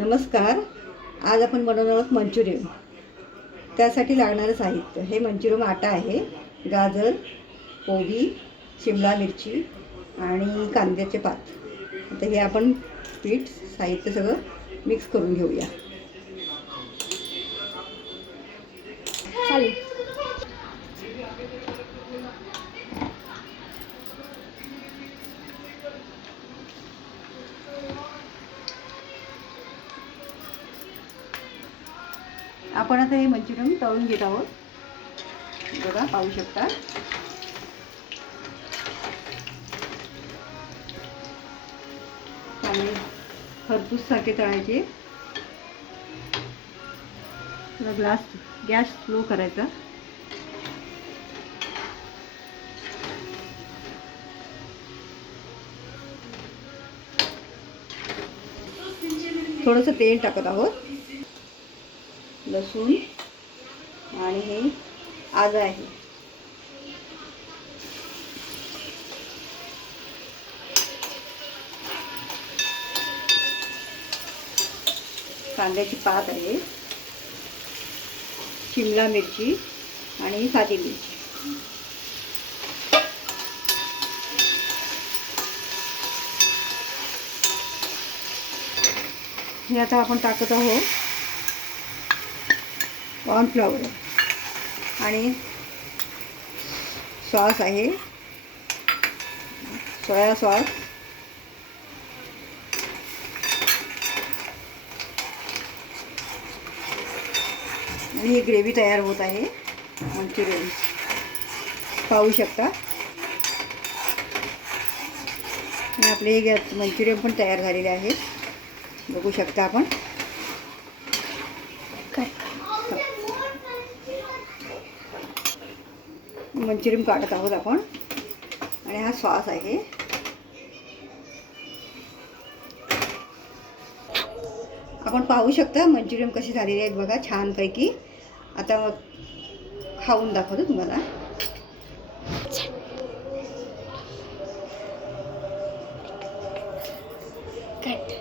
नमस्कार. आज आपण बनवणार आहोत मंचुरियन. त्यासाठी लागणारं साहित्य हे मंचुरियन आटा आहे, गाजर, कोबी, शिमला मिरची आणि कांद्याचे पात. आता हे आपण पीठ साहित्य सगळं मिक्स करून घेऊया. चालेल. आपण आता हे मंचुरियन तळून घेत आहोत. बघा, पाहू शकता. चांगले खरपूस सारखे तळायचे. गॅस स्लो करायचा. थोडंसं तेल टाकत आहोत. लसूण आणि हे आलं आहे. कांद्याची पात आहे, शिमला मिरची आणि साधी मिरची. हे आता आपण टाकत आहोत कॉर्नफ्लॉवर आणि सॉस आहे, सोया सॉस. आणि ही ग्रेव्ही तयार होत आहे मंचुरियन. पाहू शकता. आणि आपले हे मंचुरियन पण तयार झालेले आहेत, बघू शकता आपण. मंचुरियन काढत आहोत आपण. आणि हा सॉस आहे. आपण पाहू शकता मंचुरियन कशी झालेली आहेत बघा, छानपैकी. आता खाऊन दाखवतो तुम्हाला. कट.